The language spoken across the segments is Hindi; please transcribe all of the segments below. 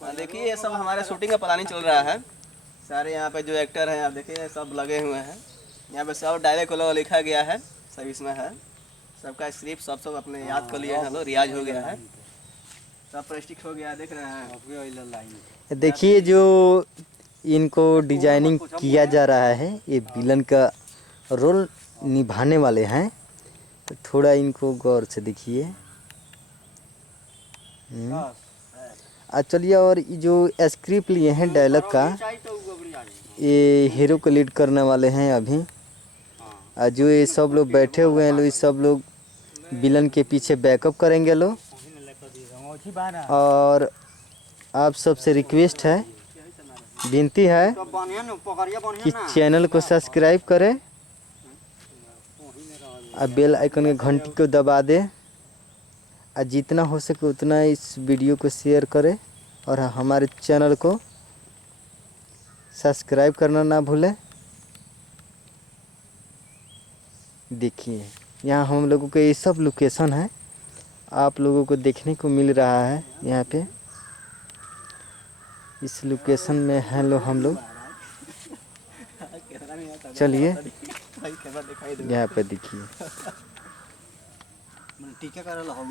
देखिए ये सब हमारे शूटिंग का प्लानिंग चल रहा है। सारे यहाँ पे जो एक्टर हैं आप देखिए सब लगे हुए हैं। यहाँ पे सब डायलॉग वाला लिखा गया है, सब इसमें है। सबका स्क्रिप्ट सब अपने याद कर लिए हैं, लो रियाज हो गया है, सब प्रैक्टिस हो गया है, देख रहे हैं। देखिए जो इनको डिजाइनिंग किया जा रहा है, ये विलन का रोल निभाने वाले हैं, तो थोड़ा इनको गौर से देखिए। चलिए, और जो स्क्रिप्ट लिए हैं डायलॉग का, ये हीरो को लीड करने वाले हैं अभी। जो ये सब लोग बैठे हुए हैं, ये सब लोग विलन के पीछे बैकअप करेंगे लोग। और आप सबसे रिक्वेस्ट है, विनती है कि चैनल को सब्सक्राइब करें और बेल आइकन के घंटी को दबा दें, और जितना हो सके उतना इस वीडियो को शेयर करें और हमारे चैनल को सब्सक्राइब करना ना भूलें। देखिए यहाँ हम लोगों के ये सब लोकेशन है, आप लोगों को देखने को मिल रहा है। यहाँ पे इस लोकेशन में हैं लोग, हम लोग। चलिए यहाँ पे देखिए।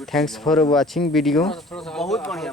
Thanks for watching video. बहुत बढ़िया।